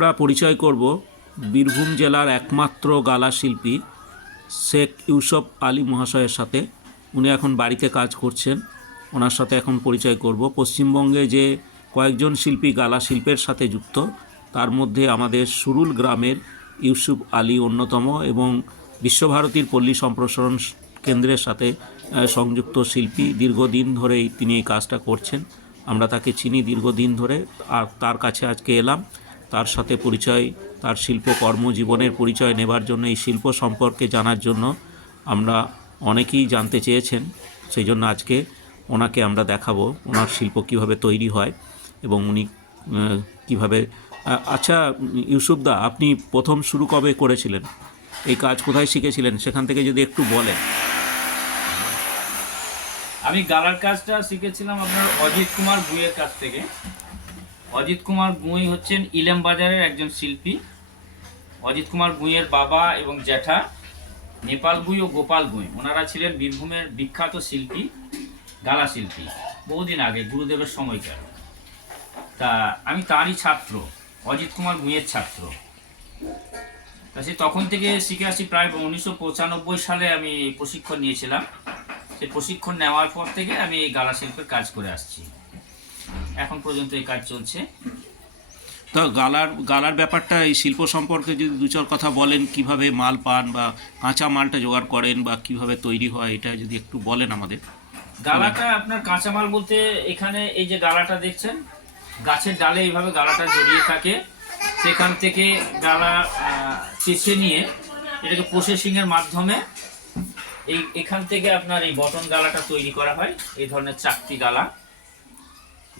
আমরা পরিচয় করব বীরভূম জেলার একমাত্র গালা শিল্পী শেখ ইউসুফ আলী মহাশয়ের সাথে। উনি এখন বাড়িতে কাজ করছেন, ওনার সাথে এখন পরিচয় করব। পশ্চিমবঙ্গে যে কয়েকজন শিল্পী গালা শিল্পের সাথে যুক্ত, তার মধ্যে আমাদের সুরুল গ্রামের ইউসুফ আলী অন্যতম এবং বিশ্বভারতীর পল্লী সম্প্রসারণ কেন্দ্রের সাথে সংযুক্ত শিল্পী। দীর্ঘদিন ধরেই তিনি এই কাজটা করছেন, আমরা তাকে চিনি দীর্ঘদিন ধরে। আর তার কাছে আজকে এলাম, তার সাথে পরিচয়, তার শিল্প কর্মজীবনের পরিচয় নেবার জন্য, এই শিল্প সম্পর্কে জানার জন্য। আমরা অনেকেই জানতে চেয়েছেন, সেই জন্য আজকে ওনাকে আমরা দেখাবো ওনার শিল্প কিভাবে তৈরি হয় এবং উনি কিভাবে। আচ্ছা ইউসুফদা, আপনি প্রথম শুরু কবে করেছিলেন এই কাজ, কোথায় শিখেছিলেন, সেখান থেকে যদি একটু বলেন। আমি গালার কাজটা শিখেছিলাম আপনার অজিত কুমার গুঁইয়ের কাছ থেকে। অজিত কুমার গুঁই হচ্ছেন ইলাম বাজারের একজন শিল্পী। অজিত কুমার গুঁইয়ের বাবা এবং জ্যাঠা নেপাল গুঁই ও গোপাল গুঁই, ওনারা ছিলেন বীরভূমের বিখ্যাত শিল্পী, গালা শিল্পী, বহুদিন আগে গুরুদেবের সময়কার। তা আমি তারই ছাত্র, অজিত কুমার গুঁইয়ের ছাত্র। তা সে তখন থেকে শিখে আসছি। প্রায় 1995 সালে আমি প্রশিক্ষণ নিয়েছিলাম। সেই প্রশিক্ষণ নেওয়ার পর থেকে আমি এই গালা শিল্পের কাজ করে আসছি, এখন পর্যন্ত এই কাজ চলছে। তো গালার ব্যাপারটা, এই শিল্প সম্পর্কে যদি দু চার কথা বলেন, কিভাবে মাল পান বা কাঁচা মালটা জোগাড় করেন বা কিভাবে তৈরি হয়, এটা যদি একটু বলেন আমাদের। গালাটা আপনার কাঁচামাল বলতে, এখানে এই যে গালাটা দেখছেন, গাছের ডালে এইভাবে গালাটা জড়িয়ে থাকে। সেখান থেকে গালা চেঁচে নিয়ে এটাকে প্রসেসিংয়ের মাধ্যমে এখান থেকে আপনার এই বটন গালাটা তৈরি করা হয়। এই ধরনের চাকতি গালা,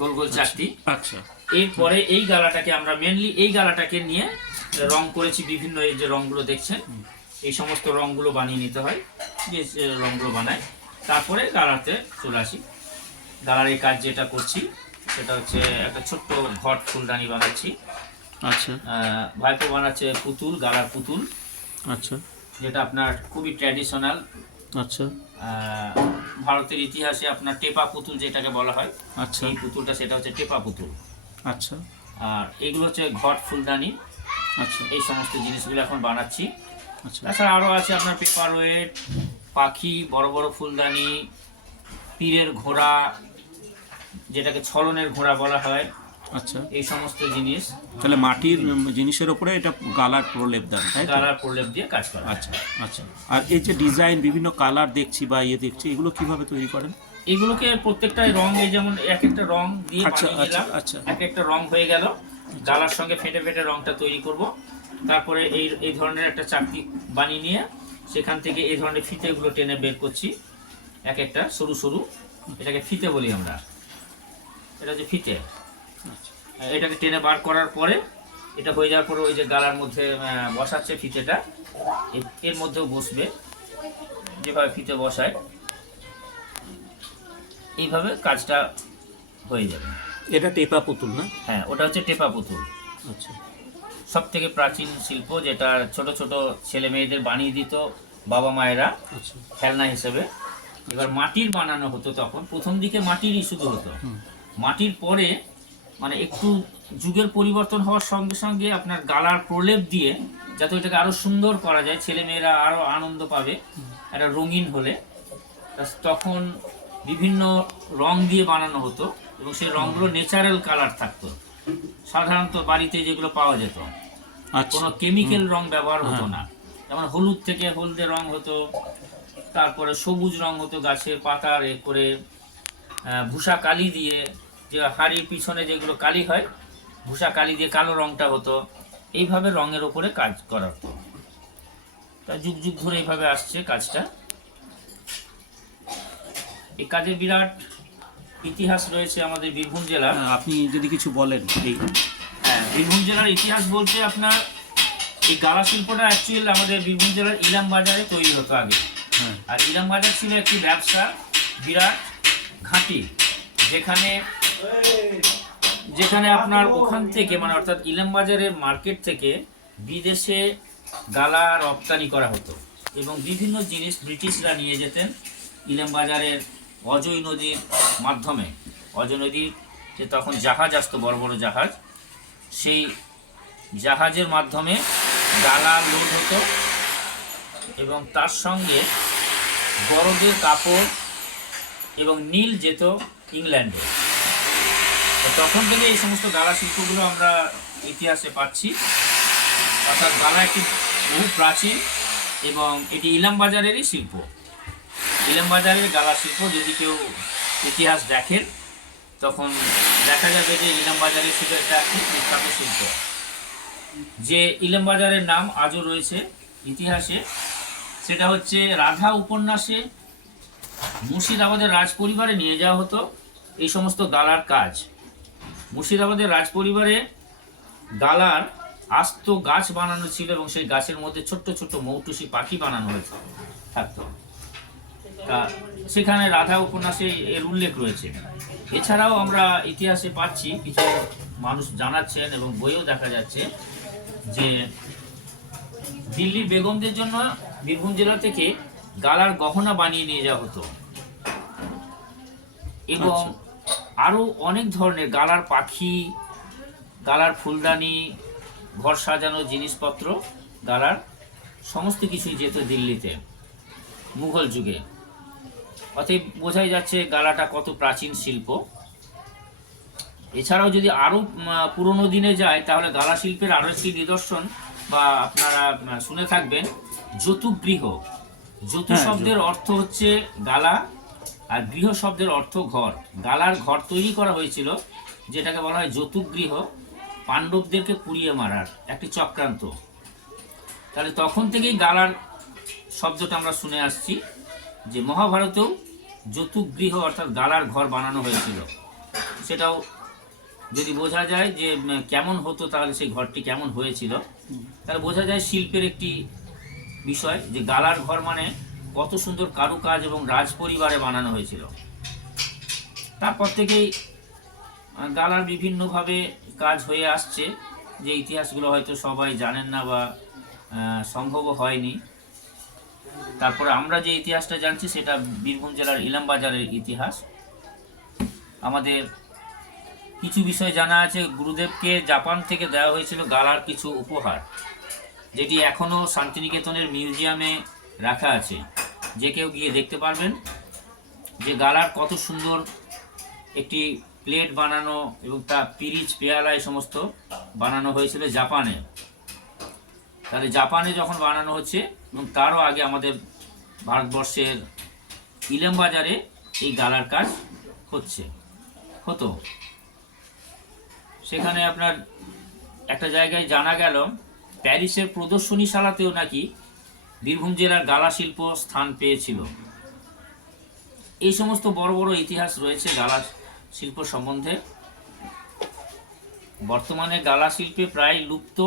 গোল গোল চাকতি। আচ্ছা, এরপরে এই গালাটাকে আমরা মেনলি এই গালাটাকে নিয়ে রং করেছি বিভিন্ন, এই যে রংগুলো দেখছেন, এই সমস্ত রংগুলো বানিয়ে নিতে হয়, যে রংগুলো বানায়। তারপরে গালাতে চলে আসি। গালার এই কাজ যেটা করছি সেটা হচ্ছে একটা ছোট্ট ঘট ফুলদানি বানাচ্ছি। আচ্ছা, ভাইপো বানাচ্ছে পুতুল, গালার পুতুল। আচ্ছা, যেটা আপনার খুবই ট্র্যাডিশনাল। আচ্ছা, ভারতের ইতিহাসে আপনার টেপা পুতুল যেটাকে বলা হয়, আচ্ছা, এই পুতুলটা সেটা হচ্ছে টেপা পুতুল। আচ্ছা, আর এইগুলো হচ্ছে ঘট ফুলদানি। আচ্ছা, এই সমস্ত জিনিসগুলো এখন বানাচ্ছি। আচ্ছা, তাছাড়া আরও আছে আপনার পেপার ওয়েট, পাখি, বড় বড় ফুলদানি, পীরের ঘোড়া, যেটাকে ছলনের ঘোড়া বলা হয়, আচ্ছা। এই সমস্ত জিনিস। তাহলে মাটির জিনিসের ওপরে এটা গালার প্রলেপ দেন, তাই তো? গালার প্রলেপ দিয়ে কাজ করা। আচ্ছা, আচ্ছা। আর এই যে ডিজাইন, বিভিন্ন কালার দেখছি বা দেখছি, এগুলো কিভাবে তৈরি করেন? এগুলোকে প্রত্যেকটা রং, এই যেমন এক একটা রং দিয়ে বানিয়ে দিলাম, এক একটা রং হয়ে গেল। গালার সঙ্গে ফেটে ফেটে রংটা তৈরি করব। তারপরে এই ধরনের একটা চাকতি বানিয়ে নিয়ে সেখান থেকে এই ধরনের ফিতেগুলো টেনে বের করছি, এক একটা সরু সরু। এটাকে ফিতে বলি আমরা, এটা যে ফিতে। এটাকে টেনে বার করার পরে, এটা হয়ে যাওয়ার পরে ওই যে গালার মধ্যে বসাচ্ছে ফিতেটা, এর মধ্যেও বসবে। যেভাবে ফিতে বসায় এইভাবে কাজটা হয়ে যাবে। এটা টেপা পুতুল না? হ্যাঁ, ওটা হচ্ছে টেপা পুতুল। আচ্ছা। সব থেকে প্রাচীন শিল্প, যেটা ছোট ছোট ছেলে মেয়েদের বানিয়ে দিত বাবা মায়েরা আচ্ছা, খেলনা হিসেবে। এবার মাটির বানানো হতো, তখন প্রথম দিকে মাটিরই শুধু হতো। মাটির পরে মানে একটু যুগের পরিবর্তন হওয়ার সঙ্গে সঙ্গে আপনার গালার প্রলেপ দিয়ে, যাতে ওইটাকে আরো সুন্দর করা যায়, ছেলে মেয়েরা আরো আনন্দ পাবে একটা রঙিন হলে, তখন বিভিন্ন রং দিয়ে বানানো হতো। এবং সেই রংগুলো ন্যাচারাল কালার থাকতো, সাধারণত বাড়িতে যেগুলো পাওয়া যেত। কোনো কেমিক্যাল রং ব্যবহার হতো না। যেমন হলুদ থেকে হলদে রং হতো, তারপরে সবুজ রং হতো গাছের পাতার করে, ভূষা কালি দিয়ে, যে হাড়ির পিছনে যেগুলো কালি হয়, ভূষা কালি দিয়ে কালো রংটা হতো। এইভাবে রঙের ওপরে কাজ করা হতো। তা যুগ যুগ ধরে এইভাবে আসছে কাজটা। এই কাজের বিরাট ইতিহাস রয়েছে আমাদের বীরভূম জেলার। আপনি যদি কিছু বলেন। হ্যাঁ, বীরভূম জেলার ইতিহাস বলতে আপনার এই গালা শিল্পটা অ্যাকচুয়ালি আমাদের বীরভূম জেলার ইলাম বাজারে তৈরি হতো আগে। আর ইলাম বাজার ছিল একটি ব্যবসা বিরাট ঘাঁটি, যেখানে আপনার ওখান থেকে, মানে অর্থাৎ ইলাম বাজারের মার্কেট থেকে বিদেশে গালা রপ্তানি করা হতো। এবং বিভিন্ন জিনিস ব্রিটিশরা নিয়ে যেতেন ইলাম বাজারের অজয় নদীর মাধ্যমে। অজয় নদীতে তখন জাহাজ আসতো, বড় বড় জাহাজ। সেই জাহাজের মাধ্যমে গালা লোড হতো এবং তার সঙ্গে বরফের কাপড় এবং নীল যেত ইংল্যান্ডে। তো তখন থেকে এই সমস্ত গালা শিল্পগুলো আমরা ইতিহাসে পাচ্ছি। অর্থাৎ গালা একটি বহু প্রাচীন এবং এটি ইলামবাজারেরই শিল্প। ইলামবাজারের গালা শিল্প যদি কেউ ইতিহাস দেখেন তখন দেখা যাবে যে ইলামবাজারের ছিল এটা একটি বিখ্যাত শিল্প। যে ইলামবাজারের নাম আজও রয়েছে ইতিহাসে, সেটা হচ্ছে রাধা উপন্যাসে মুর্শিদাবাদের রাজপরিবারে নিয়ে যাওয়া হতো এই সমস্ত গালার কাজ। মুর্শিদাবাদের রাজপরিবারে গালার আস্ত গাছ বানানো ছিল এবং সেই গাছের মধ্যে ছোট্ট ছোট্ট মৌটুসি পাখি বানানো হয়েছে থাকতো। তা সেখানে রাধা উপন্যাসে এর উল্লেখ রয়েছে। এছাড়াও আমরা ইতিহাসে পাচ্ছি, কিছু মানুষ জানাচ্ছেন এবং বইয়েও দেখা যাচ্ছে যে দিল্লির বেগমদের জন্য বীরভূম জেলা থেকে গালার গহনা বানিয়ে নিয়ে যাওয়া হতো এবং আরও অনেক ধরনের গালার পাখি, গালার ফুলদানি, ঘর সাজানো জিনিসপত্র, গালার সমস্ত কিছুই যেত দিল্লিতে মুঘল যুগে। অতএব বোঝাই যাচ্ছে গালাটা কত প্রাচীন শিল্প। এছাড়াও যদি আরও পুরনো দিনে যায় তাহলে গালা শিল্পের আরও একটি নিদর্শন বা আপনারা শুনে থাকবেন, যতুগৃহ। যতু শব্দের অর্থ হচ্ছে গালা আর গৃহ শব্দের অর্থ ঘর। গালার ঘর তৈরি করা হয়েছিল যেটাকে বলা হয় যতুগৃহ, পাণ্ডবদেরকে পুড়িয়ে মারার একটি চক্রান্ত। তাহলে তখন থেকেই গালার শব্দটা আমরা শুনে আসছি যে মহাভারতেও যতুগৃহ অর্থাৎ গালার ঘর বানানো হয়েছিল। সেটাও যদি বোঝা যায় যে কেমন হতো তাহলে সেই ঘরটি কেমন হয়েছিল, তাহলে বোঝা যায় শিল্পের একটি বিষয় যে গালার ঘর মানে কত সুন্দর কারুকাজ এবং রাজপরিবারে বানানো হয়েছিল। তারপর থেকেই গালার বিভিন্নভাবে কাজ হয়ে আসছে, যে ইতিহাসগুলো হয়তো সবাই জানেন না বা সম্ভবও হয়নি। তারপরে আমরা যে ইতিহাসটা জানছি সেটা বীরভূম জেলার ইলামবাজারের ইতিহাস। আমাদের কিছু বিষয় জানা আছে, গুরুদেবকে জাপান থেকে দেওয়া হয়েছিল গালার কিছু উপহার, যেটি এখনও শান্তিনিকেতনের মিউজিয়ামে রাখা আছে। যে কেউ গিয়ে দেখতে পারবেন যে গালার কত সুন্দর একটি প্লেট বানানো এবং তা পিরিচ, পেয়ালা এই সমস্ত বানানো হয়েছিল জাপানে। তাহলে জাপানে যখন বানানো হচ্ছে এবং তারও আগে আমাদের ভারতবর্ষের ইলামবাজারে এই গালার কাজ হতো। সেখানে আপনার একটা জায়গায় জানা গেল প্যারিসের প্রদর্শনীশালাতেও নাকি বীরভূম জেলার গালা শিল্প স্থান পেয়েছিল। এই সমস্ত বড় বড় ইতিহাস রয়েছে গালা শিল্প সম্বন্ধে। বর্তমানে গালা শিল্পে প্রায় লুপ্ত।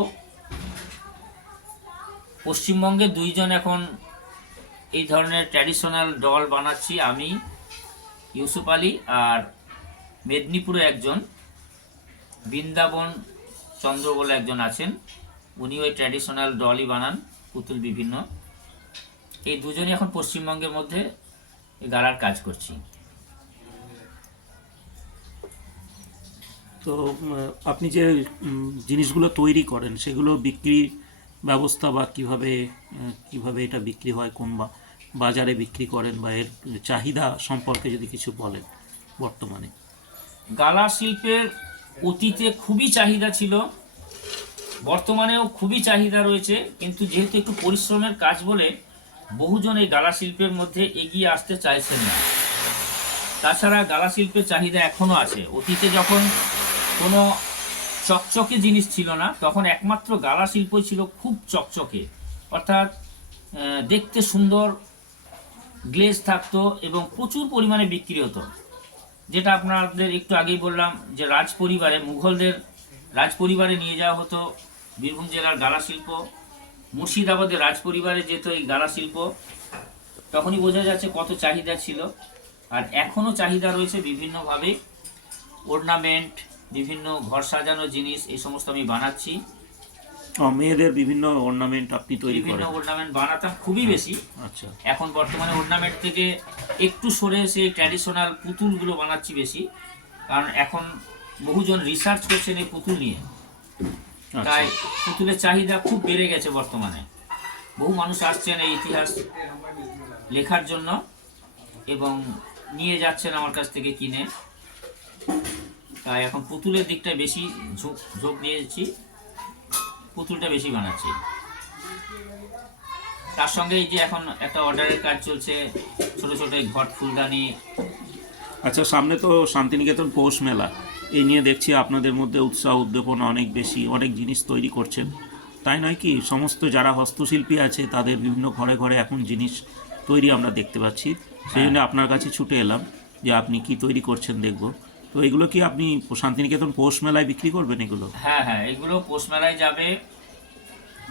পশ্চিমবঙ্গে দুইজন এখন এই ধরনের ট্র্যাডিশনাল ডল বানাচ্ছি, আমি, ইউসুফ আলী, আর মেদিনীপুরে একজন বৃন্দাবন চন্দ্র বলে একজন আছেন, উনি ওই ট্র্যাডিশনাল ডলই বানান, পুতুল বিভিন্ন। এই দুজনই এখন পশ্চিমবঙ্গের মধ্যে গালার কাজ করছি। তো আপনি যে জিনিসগুলো তৈরি করেন সেগুলো বিক্রি ব্যবস্থা বা কিভাবে এটা বিক্রি হয়, কোন বাজারে বিক্রি করেন বা এর চাহিদা সম্পর্কে যদি কিছু বলেন। বর্তমানে গালা শিল্পের অতীতে খুবই চাহিদা ছিল, বর্তমানেও খুবই চাহিদা রয়েছে, কিন্তু যেহেতু একটু পরিশ্রমের কাজ বলে বহুজন এই গালা শিল্পের মধ্যে এগিয়ে আসতে চাইছেন না। তাছাড়া গালা শিল্পের চাহিদা এখনও আছে। অতীতে যখন কোনো চকচকে জিনিস ছিল না তখন একমাত্র গালা শিল্পই ছিল খুব চকচকে, অর্থাৎ দেখতে সুন্দর, গ্লেজ থাকতো এবং প্রচুর পরিমাণে বিক্রি হতো। যেটা আপনাদের একটু আগেই বললাম যে মুঘলদের রাজপরিবারে নিয়ে যাওয়া হতো বীরভূম জেলার গালা শিল্প। মুর্শিদাবাদের রাজপরিবারে যেত এই গালা শিল্প। তখনই বোঝা যাচ্ছে কত চাহিদা ছিল। আর এখনও চাহিদা রয়েছে বিভিন্নভাবে। অর্নামেন্ট, বিভিন্ন ঘর সাজানো জিনিস, এই সমস্ত আমি বানাচ্ছি। মেয়েদের বিভিন্ন অর্নামেন্ট আপনি তৈরি করেন? বিভিন্ন অর্নামেন্ট বানাতাম খুবই বেশি। আচ্ছা। এখন বর্তমানে অর্নামেন্ট থেকে একটু সরে এসে ট্র্যাডিশনাল পুতুলগুলো বানাচ্ছি বেশি, কারণ এখন বহুজন রিসার্চ করছেন এই পুতুল নিয়ে। তাই পুতুলের চাহিদা খুব বেড়ে গেছে বর্তমানে। বহু মানুষ আসছেন এই ইতিহাস লেখার জন্য এবং নিয়ে যাচ্ছেন আমার কাছ থেকে কিনে। তাই এখন পুতুলের দিকটায় বেশি ঝোঁক দিয়েছি, পুতুলটা বেশি বানাচ্ছি। তার সঙ্গে এই যে এখন একটা অর্ডারের কাজ চলছে, ছোট ছোট এই ঘট ফুলদানি। আচ্ছা, সামনে তো শান্তিনিকেতন পৌষ মেলা, এই নিয়ে দেখছি আপনাদের মধ্যে উৎসাহ উদ্দীপনা অনেক বেশি, অনেক জিনিস তৈরি করছেন, তাই নয় কি? সমস্ত যারা হস্তশিল্পী আছে তাদের বিভিন্ন ঘরে ঘরে এখন জিনিস তৈরি আমরা দেখতে পাচ্ছি, সেই জন্য আপনার কাছে ছুটে এলাম যে আপনি কি তৈরি করছেন দেখব। তো এগুলো কি আপনি শান্তিনিকেতন পৌষ মেলায় বিক্রি করবেন এগুলো? হ্যাঁ হ্যাঁ, এগুলো পৌষ মেলায় যাবে।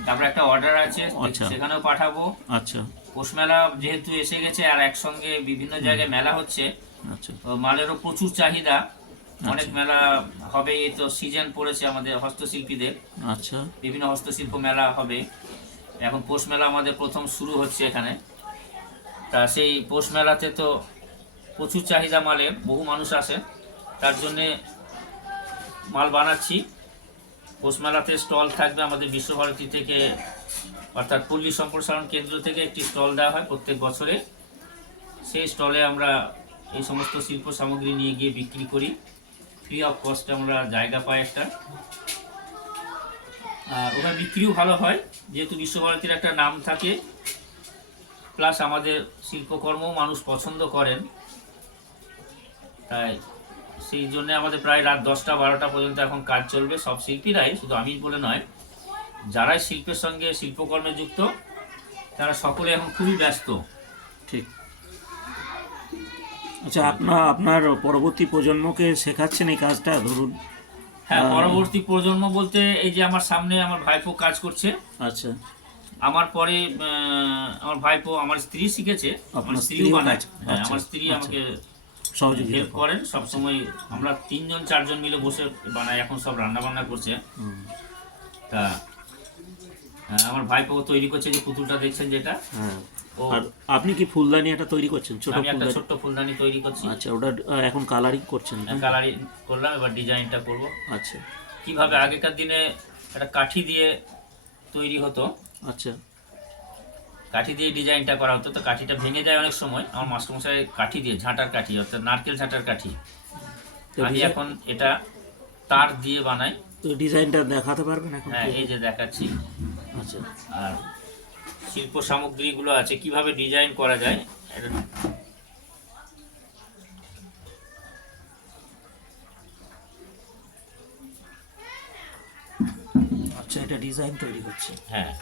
তারপরে একটা অর্ডার আছে, আচ্ছা। সেখানেও পাঠাবো। আচ্ছা পৌষ মেলা যেহেতু এসে গেছে আর একসঙ্গে বিভিন্ন জায়গায় মেলা হচ্ছে, আচ্ছা তো মালেরও প্রচুর চাহিদা। অনেক মেলা হবে, এই তো সিজন পড়েছে আমাদের হস্তশিল্পীদের। আচ্ছা বিভিন্ন হস্তশিল্প মেলা হবে। এখন পৌষ মেলা আমাদের প্রথম শুরু হচ্ছে এখানে। তা সেই পৌষ মেলাতে তো প্রচুর চাহিদা মালের, বহু মানুষ আসে, তার জন্যে মাল বানাচ্ছি। পৌষ মেলাতে স্টল থাকবে আমাদের বিশ্বভারতী থেকে, অর্থাৎ পল্লী সম্প্রসারণ কেন্দ্র থেকে একটি স্টল দেওয়া হয় প্রত্যেক বছরে। সেই স্টলে আমরা এই সমস্ত শিল্প সামগ্রী নিয়ে গিয়ে বিক্রি করি, ফ্রি অফ কস্টে আমরা জায়গা পাই একটা। আর ওখানে বিক্রিও ভালো হয়, যেহেতু বিশ্বভারতীর একটা নাম থাকে, প্লাস আমাদের শিল্পকর্মও মানুষ পছন্দ করেন। তাই সেই জন্য আমাদের প্রায় রাত 10টা-12টা পর্যন্ত এখন কাজ চলবে। সব শিল্পীরাই, শুধু আমি বলে নয়, যারাই শিল্পের সঙ্গে শিল্পকর্মে যুক্ত তারা সকলে এখন খুবই ব্যস্ত। ঠিক। আচ্ছা, আপনার পরবর্তী প্রজন্মকে শেখাচ্ছেন এই কাজটা? ধরুন, হ্যাঁ, পরবর্তী প্রজন্ম বলতে এই যে আমার সামনে আমার ভাইপো কাজ করছে। আচ্ছা। আমার পরে আমার ভাইপো, আমার স্ত্রী শিখেছে, আমার স্ত্রীও বানায়। হ্যাঁ, আমার স্ত্রী আমাকে সহযোগিতা হেল্প করেন সবসময়। আমরা 3-4জন মিলে বসে বানাই, এখন সব রান্না বান্না করছে। তা আমার ভাইপো তৈরি করছে, যে পুতুলটা দেখছেন যেটা। হ্যাঁ। আর আপনি কি ফুলদানি এটা তৈরি করছেন? ছোট আমি একটা ফুলদানি? ছোট্ট ফুলদানি তৈরি করছি। আচ্ছা, ওটা এখন কালারিং করছেন? কালারিং করলাম, এবার ডিজাইনটা করব। আচ্ছা। কিভাবে আগেকার দিনে একটা কাঠি দিয়ে তৈরি হতো, আচ্ছা। কাঠি দিয়ে ডিজাইনটা করা হতো, তো কাঠিটা ভেঙে যায় অনেক সময়। আমার মাস্টারমশাই কাঠি দিয়ে, ঝাঁটার কাঠি, অর্থাৎ নারকেল ঝাঁটার কাঠি। আমি এখন এটা তার দিয়ে বানাই। তো ডিজাইনটা দেখাতে পারবেন এখন? হ্যাঁ, এই যে দেখাচ্ছি। আচ্ছা। আর শিল্প সামগ্রীগুলো আছে, কিভাবে ডিজাইন করা যায়। আচ্ছা, এটা ডিজাইন তৈরি হচ্ছে? হ্যাঁ,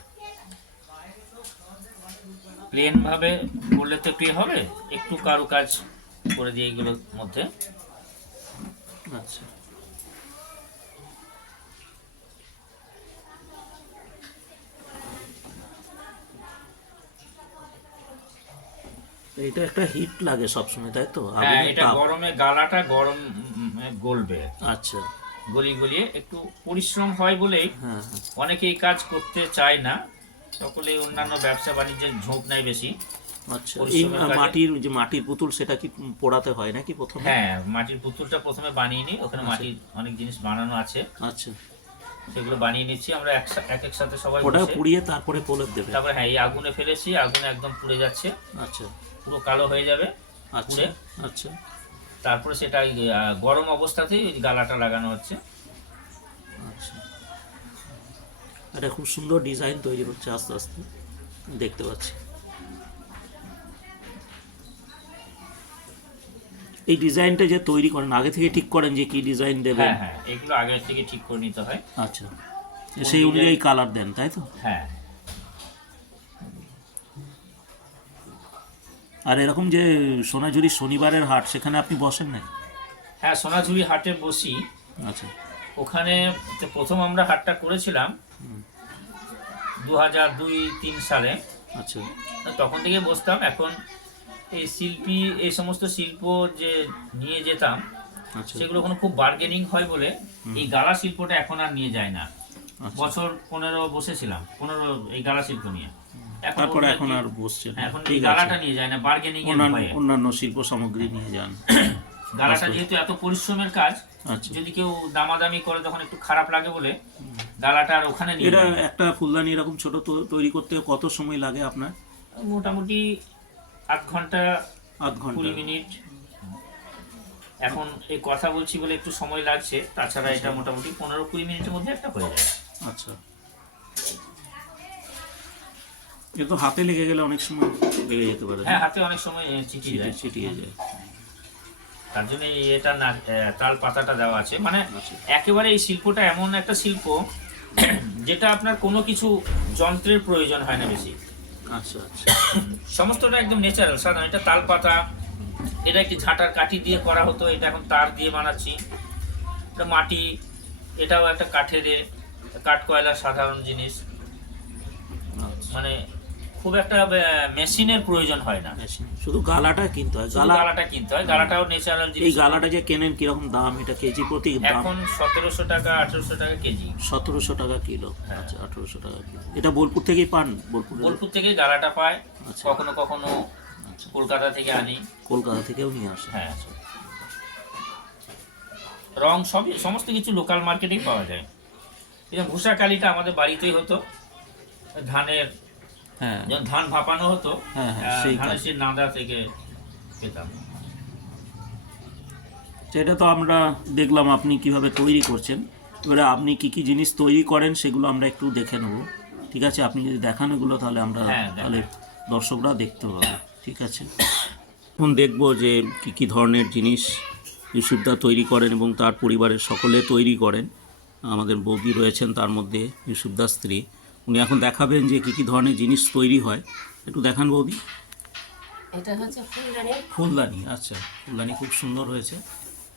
প্লেন ভাবে করলে তো একটু হবে, একটু কারুকাজ করে দিয়ে এগুলোর মধ্যে। আচ্ছা। এটা একটা হিট লাগে সবসময়, তাই তো? হ্যাঁ, এটা গরমে গালাটা গরম গলবে। আচ্ছা। গলিয়ে একটু পরিশ্রম হয় বলেই হ্যাঁ। অনেকে এই কাজ করতে চায় না, সকলে অন্যান্য ব্যবসা বাণিজ্যের ঝোঁক নাই বেশি। আচ্ছা, এই মাটির পুতুল সেটা কি পোড়াতে হয় নাকি প্রথমে? হ্যাঁ, মাটির পুতুলটা প্রথমে বানিয়ে নিই, ওখানে মাটির অনেক জিনিস বানানো আছে। আচ্ছা। সেগুলো বানিয়ে নিচ্ছি আমরা এক সাথে সবাই ওটা বসে। পুড়িয়ে তারপরে প্রলেপ দেবে? তারপরে হ্যাঁ, এই আগুনে ফেলেছি, আগুনে একদম পুড়ে যাচ্ছে। আচ্ছা। পুরো কালো হয়ে যাবে পুড়ে। আচ্ছা। তারপরে সেটা গরম অবস্থাতেই ওই গালাটা লাগানো হচ্ছে। আচ্ছা, এটা খুব সুন্দর ডিজাইন তৈরি হচ্ছে আস্তে আস্তে, দেখতে পাচ্ছি। এই ডিজাইনটা যে তৈরি করেন, আগে থেকে ঠিক করেন যে কি ডিজাইন দেবেন? হ্যাঁ হ্যাঁ, এগুলো আগে থেকে ঠিক করে নিতে হয়। আচ্ছা, সেই অনুযায়ী কালার দেন, তাই তো? হ্যাঁ। আর এরকম যে সোনাঝুরি শনিবারের হাট, সেখানে আপনি বসেন না? হ্যাঁ, সোনাঝুরি হাটে বসি। আচ্ছা। ওখানে প্রথম আমরা হাটটা করেছিলাম 2002-03 সালে। আচ্ছা। তখন থেকে বসতাম। এখন এই শিল্পী, এই সমস্ত শিল্প যে নিয়ে যেতাম, আচ্ছা। সেগুলো কোনো খুব বার্গেনিং হয় বলে এই গালা শিল্পটা এখন আর নিয়ে যায় না। বছর 15 বসেছিলাম, 15 এই গালা শিল্প নিয়ে। তারপরে এখন আর বসছে না। এখন এই গালাটা নিয়ে যায় না, বার্গেনিং এর ভয়ে। অন্যান্য শিল্প সামগ্রী নিয়ে যান। গালাটা যেহেতু এত পরিশ্রমের কাজ, আচ্ছা, যদি কেউ দামাদামি করে তখন একটু খারাপ লাগে বলে গালাটা আর ওখানে নিয়ে এটা যায় না। একটা ফুলদানি এরকম ছোট তৈরি করতে কত সময় লাগে আপনার? মোটামুটি 8 ঘন্টা আধ ঘন্টা। 20 মিনিট। এখন এই কথা বলছি বলে একটু সময় লাগছে, তাছাড়া এটা মোটামুটি 15-20 মিনিটের মধ্যে একটা হয়ে যায়। আচ্ছা, কিন্তু হাতে লেগে গেলে অনেক সময় লেগে যেতে পারে। হ্যাঁ, হাতে অনেক সময় চিটিয়ে যায়, ছিটিয়ে যায়। তার জন্য এটা না তাল পাতাটা দেওয়া আছে। মানে আচ্ছা, একেবারে এই শিল্পটা এমন একটা শিল্প যেটা আপনার কোনো কিছু যন্ত্রের প্রয়োজন হয় না বেশি। আচ্ছা, আচ্ছা, সমস্তটা একদম ন্যাচারাল। সাধারণ এটা তাল পাতা, এটা একটি ঝাঁটার কাঠি দিয়ে করা হতো, এটা এখন তার দিয়ে বানাচ্ছি। এটা মাটি, এটাও একটা কাঠের কাঠ কয়লার সাধারণ জিনিস। আচ্ছা। মানে খুব একটা মেশিনের প্রয়োজন হয় না, শুধু গালাটা কিনতে হয়। শুধু গালাটা কিনতে হয়। গালাটাও ন্যাচারাল এই জিনিস। গালাটা যে কেনেন কিরকম দাম? এটা কেজি প্রতি দাম এখন 1700 টাকা 1800 টাকা কেজি। 1700 টাকা কিলো। হ্যাঁ। আচ্ছা, 1800 টাকা কিলো। এটা বোলপুর থেকেই পান? বোলপুর থেকে গালাটা পায়, আচ্ছা। কখনো কখনো আচ্ছা, কলকাতা থেকে আনি। কলকাতা থেকেও নিয়ে আসে। হ্যাঁ, রং সবই সমস্ত কিছু লোকাল মার্কেটেই পাওয়া যায়। এই ভূষা কালিটা আমাদের বাড়িতেই হতো, ধানের হ্যাঁ, যখন ধান ভাপানো হতো, হ্যাঁ, হ্যাঁ, সেই ধানের কালি। সেই নাদা থেকে পেতাম। সেটা তো আমরা দেখলাম আপনি কিভাবে তৈরি করছেন। এবারে আপনি কি কি জিনিস তৈরি করেন সেগুলো আমরা একটু দেখে নেব, ঠিক আছে? আপনি যদি দেখান এগুলো তাহলে আমরা হ্যাঁ, দেখান। তাহলে দর্শকরা দেখতে পাবে, ঠিক আছে? এখন দেখব যে কি কি ধরনের জিনিস ইউসুফদা তৈরি করেন এবং তার পরিবারের সকলে তৈরি করেন। আমাদের বৌদি রয়েছেন তার মধ্যে, ইউসুফদার স্ত্রী। উনি এখন দেখাবেন যে কি কি ধরনের জিনিস তৈরি হয়। একটু দেখান বৌদি। এটা হচ্ছে ফুলদানি। ফুলদানি, আচ্ছা, ফুলদানি খুব সুন্দর হয়েছে।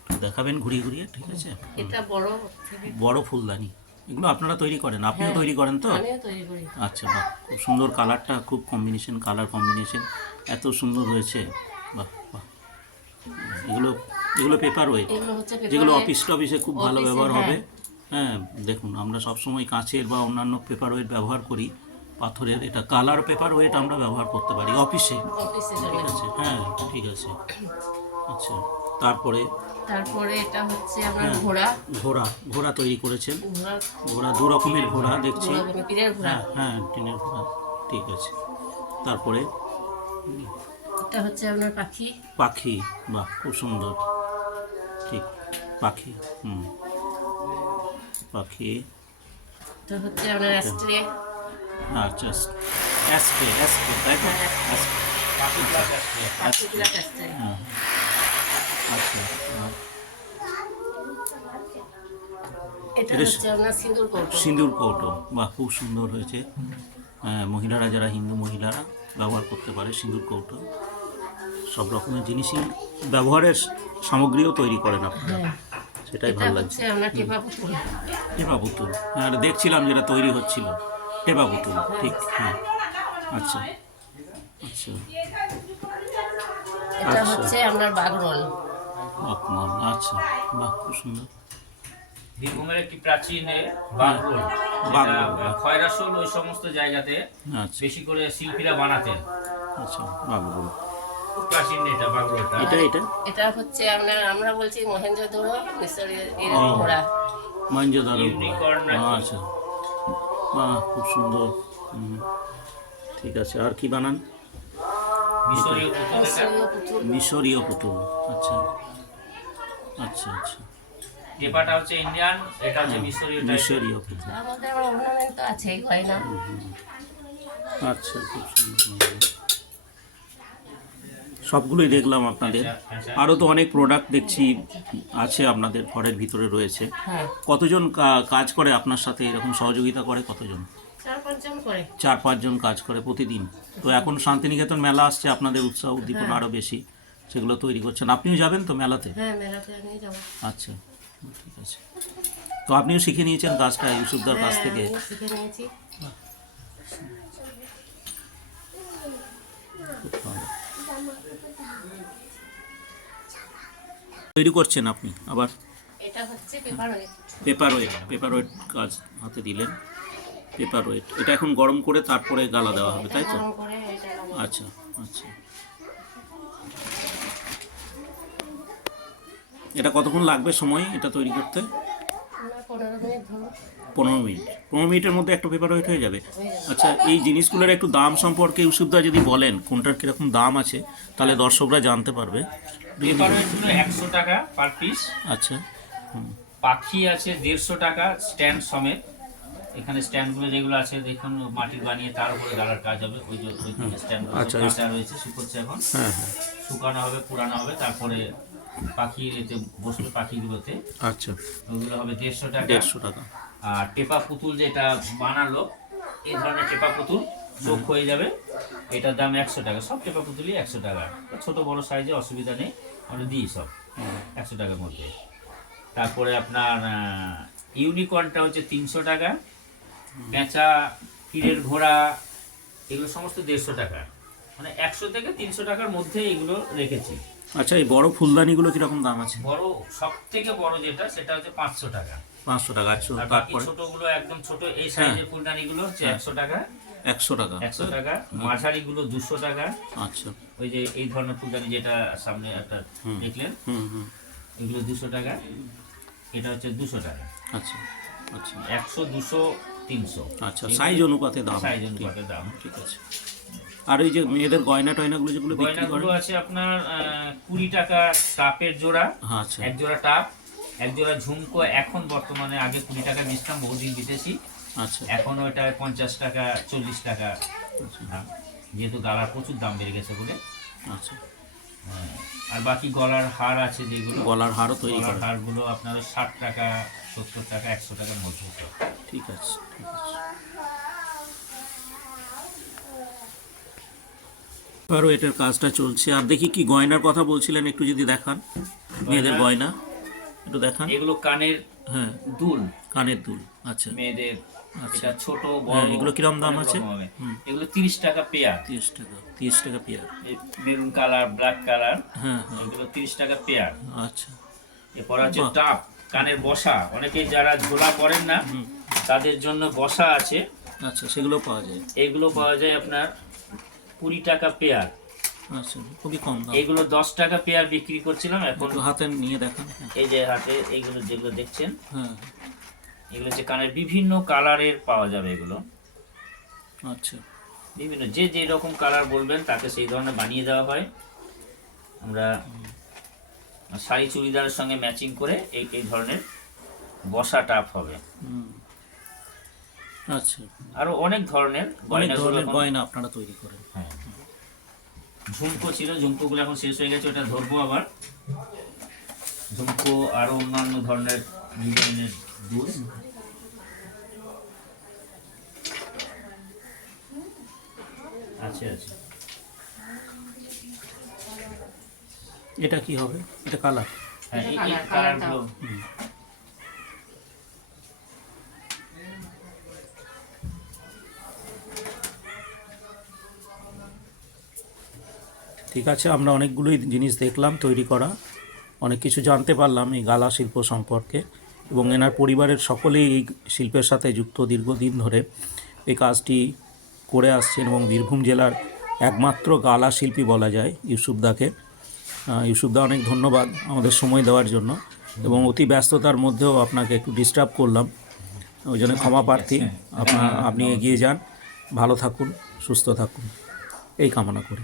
একটু দেখাবেন ঘুরিয়ে ঘুরিয়ে, ঠিক আছে? এটা বড় থেকে বড় ফুলদানি, এগুলো আপনারা তৈরি করেন? আপনিও হ্যাঁ, তৈরি করেন তো? আমিও তৈরি করি। আচ্ছা, বাহ, খুব সুন্দর কালারটা, খুব কম্বিনেশন, কালার কম্বিনেশন এত সুন্দর হয়েছে। বাহ, বাহ। এগুলো এগুলো পেপার ওয়েট, এগুলো হচ্ছে যেগুলো পেপারে অফিস টফিসে খুব ভালো অফিসে, ব্যবহার হ্যাঁ। হবে। হ্যাঁ, দেখুন আমরা সবসময় কাঁচের বা অন্যান্য পেপার ওয়েট ব্যবহার করি, পাথরের। এটা কালার পেপার ওয়েট আমরা ব্যবহার করতে পারি অফিসে, অফিসে ঠিক জন্য। আছে? হ্যাঁ, ঠিক আছে। আচ্ছা, তারপরে তারপরে এটা হচ্ছে আপনার হ্যাঁ। ঘোড়া। ঘোড়া, ঘোড়া তৈরি করেছেন। ঘোড়া, ঘোড়া দু রকমের ঘোড়া দেখছি। ঘোড়া পীরের ঘোড়া। হ্যাঁ, হ্যাঁ, টিনের ঘোড়া, ঠিক আছে। তারপরে এটা হচ্ছে আপনার পাখি। পাখি, বাহ, খুব সুন্দর, ঠিক, পাখি, পাখি। এটা হচ্ছে আপনার স্ট্রে। আচ্ছা, অ্যাসপে, অ্যাসপে, তাই তো? হ্যাঁ। অ্যাসপে, পাখি plus আসছে। পাখি গুলা স্ট্রে। হ্যাঁ, আচ্ছা, এটা এটা হচ্ছে আপনার সিঁদুর কৌটো। সিঁদুর কৌটো, বাহ, খুব সুন্দর হয়েছে। হ্যাঁ, মহিলারা, যারা হিন্দু মহিলারা ব্যবহার করতে পারে সিঁদুর কৌটো। সব রকমের জিনিসই ব্যবহারের সামগ্রীও তৈরি করেন আপনারা, হ্যাঁ। সেটাই এটা ভালো লাগছে। হচ্ছে আপনার টেপা পুতুল। টেপা পুতুল, হ্যাঁ, এটা দেখছিলাম যেটা তৈরি হচ্ছিল, টেপা পুতুল, ঠিক, হ্যাঁ, আচ্ছা, আচ্ছা, এটা আচ্ছা। হচ্ছে আপনার বাগরোল। আপনার, আচ্ছা, বাহ, খুব সুন্দর। বীরভূমের একটি প্রাচীন বাগরোল, বাগরোল, যেটা খয়রাসোল ওই সমস্ত জায়গাতে আচ্ছা, বেশি করে শিল্পীরা বানাতেন। আচ্ছা, বাগরোল। খুব প্রাচীন এটা বাগরোলটা। এটা এটা হচ্ছে আপনার, আমরা বলছি মহেন্দ্রধরো মিশরের এর ও। ঘোড়া। মঞ্জদারো, ইউনিকর্ন নাকি? আচ্ছা, বাহ, খুব সুন্দর। ঠিক আছে, আর কি বানান? মিশরীয় পুতুল এটা। মিশরীয় পুতুল। মিশরীয় পুতুল, আচ্ছা, আচ্ছা, আচ্ছা, টেপাটা হচ্ছে ইন্ডিয়ান, এটা হচ্ছে মিশরীয় টাইপের। মিশরীয় পুতুল, তার মধ্যে আমার অর্নামেন্ট তো আছেই, গয়না। আচ্ছা, খুব সুন্দর। সবগুলোই দেখলাম আপনাদের। আরও তো অনেক প্রোডাক্ট দেখছি আছে আপনাদের ঘরের ভিতরে রয়েছে। হ্যাঁ, কতজন কাজ করে আপনার সাথে, এরকম সহযোগিতা করে কতজন? 4-5 জন করে। 4-5 জন কাজ করে প্রতিদিন। তো এখন শান্তিনিকেতন মেলা আসছে, আপনাদের উৎসাহ উদ্দীপনা আরও বেশি, সেগুলো তৈরি করছেন। আপনিও যাবেন তো মেলাতে? হ্যাঁ, মেলাতে আমি যাবো। আচ্ছা, ঠিক আছে। তো আপনিও শিখে নিয়েছেন কাজটা ইউসুফদার কাছ হ্যাঁ, থেকে? আমি শিখে নিয়েছি। খুব ভালো। তৈরি করছেন আপনি আবার? এটা হচ্ছে পেপার ওয়েট। পেপার ওয়েট কাজ হাতে দিলেন। পেপার ওয়েট, এটা এখন গরম করে তারপরে গালা দেওয়া হবে, তাই তো? গরম করে এটা লাগাবো। আচ্ছা, আচ্ছা, এটা কতক্ষণ লাগবে সময় এটা তৈরি করতে? আমরা 15 মিনিট ধরুন। 15 মিনিটের মধ্যে একটা পেপার ওয়েট হয়ে যাবে। আচ্ছা, এই জিনিসগুলোর একটু দাম সম্পর্কে ইউসুফদা যদি বলেন কোনটার কীরকম দাম আছে, তাহলে দর্শকরা জানতে পারবে। পেপার ওয়েটগুলো 100 টাকা পার পিস। আচ্ছা, পাখি আছে 150 টাকা স্ট্যান্ড সমেত। এখানে স্ট্যান্ডগুলো যেগুলো আছে দেখুন মাটির বানিয়ে তার উপরে গালার কাজ হবে। ওই যে স্ট্যান্ডগুলো আচ্ছা, কাটা রয়েছে, শুকোচ্ছে এখন। হ্যাঁ হ্যাঁ, শুকানো হবে, পুরানো হবে, তারপরে পাখি এতে বসবে পাখিগুলোতে। আচ্ছা, ওগুলো হবে 150 টাকা। 150 টাকা। আর টেপা পুতুল যেটা বানালো, এই ধরনের টেপা পুতুল চোখ হয়ে যাবে, এটার দাম 100 টাকা। সব টেপা পুতুলই 100 টাকা, ছোট বড় সাইজে অসুবিধা নেই, আমরা দিই সব 100 টাকার মধ্যে। তারপরে আপনার ইউনিকর্নটা হচ্ছে 300 টাকা। পেঁচা, ক্ষীরের ঘোড়া, এগুলো সমস্ত 150 টাকা। মানে 100 থেকে 300 টাকার মধ্যে এগুলো রেখেছি। আচ্ছা, এই বড় ফুলদানিগুলো কীরকম দাম আছে? বড়, সব থেকে বড় যেটা সেটা হচ্ছে 500 টাকা। 500 টাকা। আচ্ছা, আর বাকি তারপরে ছোটগুলো একদম ছোট এই সাইজের ফুলদানিগুলো হচ্ছে 100 টাকা। 100 টাকা। 100 টাকা। মাঝারিগুলো 200 টাকা। আচ্ছা, ওই যে এই ধরনের ফুলদানি যেটা সামনে একটা দেখলেন, হুম হুম, এগুলো 200 টাকা। এটা হচ্ছে 200 টাকা। আচ্ছা আচ্ছা 100, 200, 300। আচ্ছা, সাইজ অনুপাতে দাম। সাইজ অনুপাতে দাম। ঠিক আছে। আর এই যে মেয়েদের গয়না টয়নাগুলো যেগুলো বিক্রি গয়নাগুলো করেন? আছে আপনার 20 টাকা টাপের জোড়া। হ্যাঁ, আচ্ছা, এক জোড়া টাপ, এক জোড়া ঝুমকো এখন বর্তমানে, আগে 20 টাকা বেচতাম বহুদিন বিদেশি, আচ্ছা, এখন ওইটা 50 টাকা 40 টাকা দাম, যেহেতু গালার প্রচুর দাম বেড়ে গেছে বলে। আচ্ছা। আর বাকি গলার হার আছে যেগুলো, গলার হারও তৈরি গলার করেন? হারগুলো আপনার 60 টাকা, 70 টাকা, 100 টাকার মধ্যে। ঠিক আছে, ঠিক আছে। আরও এটার কাজটা চলছে। আর দেখি কি গয়নার কথা বলছিলেন, একটু যদি দেখান। মেয়েদের গয়না একটু দেখান। এগুলো কানের হ্যাঁ, দুল, কানের দুল। আচ্ছা, মেয়েদের। আচ্ছা। এটা ছোট বড়, হ্যাঁ, এগুলো কিরম দাম অনেক আছে? রকম হবে। এগুলো 30 টাকা পেয়ার। 30 টাকা। 30 টাকা pair. Maroon colour, black colour, হ্যাঁ হ্যাঁ, এগুলো 30 টাকা পেয়ার। আচ্ছা, এরপর আছে বাহ। টাপ, কানের বসা। অনেকে যারা ঝোলা পরেন না তাদের জন্য বসা আছে, আচ্ছা, সেগুলো পাওয়া যায়। এগুলো পাওয়া যায় আপনার 20 টাকা পেয়ার। আচ্ছা, খুবই কম দাম। এগুলো 10 টাকা পেয়ার বিক্রি করছিলাম, এখন একটু হাতে নিয়ে দেখান। হ্যাঁ এই যে হাতে এইগুলো যেগুলো দেখছেন, হ্যাঁ, এগুলো হচ্ছে কানের বিভিন্ন কালারের পাওয়া যাবে। এগুলো আচ্ছা, বিভিন্ন, যে যে রকম কালার বলবেন তাকে সেই ধরনের বানিয়ে দেওয়া হয়। আমরা শাড়ি চুড়িদারের সঙ্গে ম্যাচিং করে এই এই ধরনের বসা টাপ হবে। হুম, আচ্ছা। আরো অনেক ধরনের অনেক গয়নাগুলো ধরনের এখন- গয়না আপনারা তৈরি করেন। হ্যাঁ, ঝুমকো ছিল, ঝুমকোগুলো এখন শেষ হয়ে গেছে, ওটা ধরবো আবার। ঝুমকো আরো অন্যান্য ধরনের ডিজাইনের দুল। আচ্ছা আচ্ছা, এটা কি হবে? এটা কালার? হ্যাঁ, এই কালার, কালারগুলো ঠিক আছে, আমরা অনেকগুলোই জিনিস দেখলাম তৈরি করা, অনেক কিছু জানতে পারলাম এই গালা শিল্প সম্পর্কে, এবং এনার পরিবারের সকলেই এই শিল্পের সাথে যুক্ত দীর্ঘদিন ধরে এই কাজটি করে আসছেন, এবং বীরভূম জেলার একমাত্র গালা শিল্পী বলা যায় ইউসুফদাকে। ইউসুফদা, অনেক ধন্যবাদ আমাদের সময় দেওয়ার জন্য, এবং অতি ব্যস্ততার মধ্যেও আপনাকে একটু ডিস্টার্ব করলাম, ওই জন্য ক্ষমা প্রার্থী। আপনি এগিয়ে যান, ভালো থাকুন, সুস্থ থাকুন, এই কামনা করি।